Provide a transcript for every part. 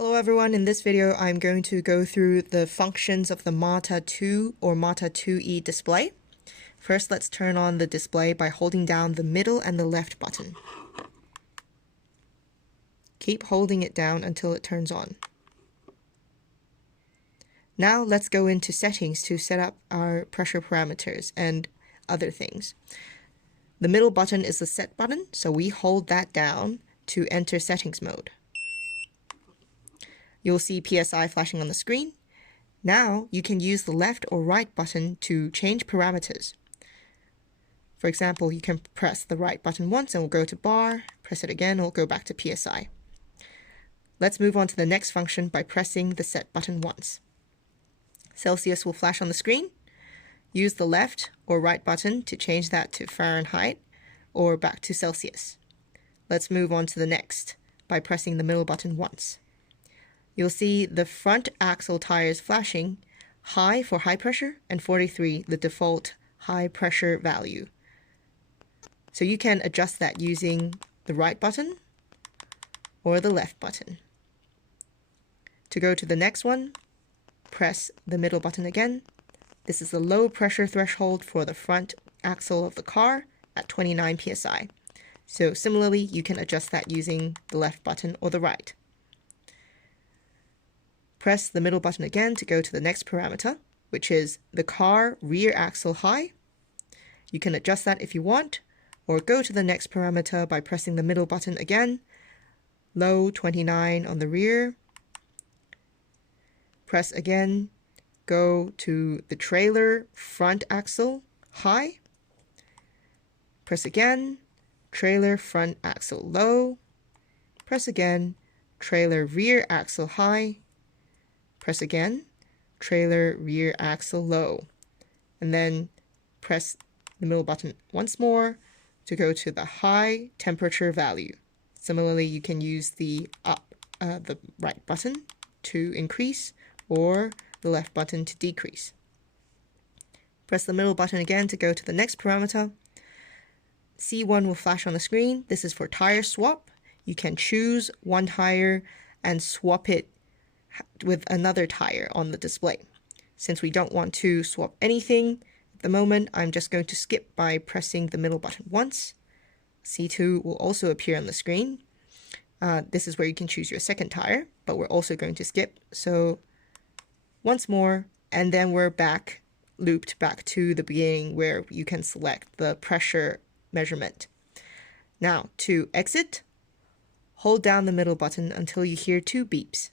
Hello everyone, in this video I'm going to go through the functions of the Mata2 or Mata2E display. First, let's turn on the display by holding down the middle and the left button. Keep holding it down until it turns on. Now let's go into settings to set up our pressure parameters and other things. The middle button is the set button, so we hold that down to enter settings mode. You'll see PSI flashing on the screen. Now you can use the left or right button to change parameters. For example, you can press the right button once and we'll go to bar, press it again, it'll go back to PSI. Let's move on to the next function by pressing the set button once. Celsius will flash on the screen. Use the left or right button to change that to Fahrenheit or back to Celsius. Let's move on to the next by pressing the middle button once. You'll see the front axle tires flashing, high for high pressure and 43 the default high pressure value. So you can adjust that using the right button or the left button. To go to the next one, press the middle button again. This is the low pressure threshold for the front axle of the car at 29 psi. So similarly, you can adjust that using the left button or the right. Press the middle button again to go to the next parameter, which is the car rear axle high. You can adjust that if you want, or go to the next parameter by pressing the middle button again, low 29 on the rear. Press again, go to the trailer front axle high. Press again, trailer front axle low. Press again, trailer rear axle high. Press again, trailer rear axle low, and then press the middle button once more to go to the high temperature value. Similarly, you can use the right button to increase or the left button to decrease. Press the middle button again to go to the next parameter. C1 will flash on the screen. This is for tire swap. You can choose one tire and swap it with another tire on the display. Since we don't want to swap anything at the moment, I'm just going to skip by pressing the middle button once. C2 will also appear on the screen. This is where you can choose your second tire, but we're also going to skip. So once more, and then we're looped back to the beginning where you can select the pressure measurement. Now to exit, hold down the middle button until you hear 2 beeps.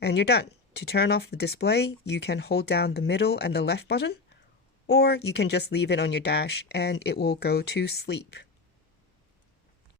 And you're done. To turn off the display, you can hold down the middle and the left button, or you can just leave it on your dash and it will go to sleep.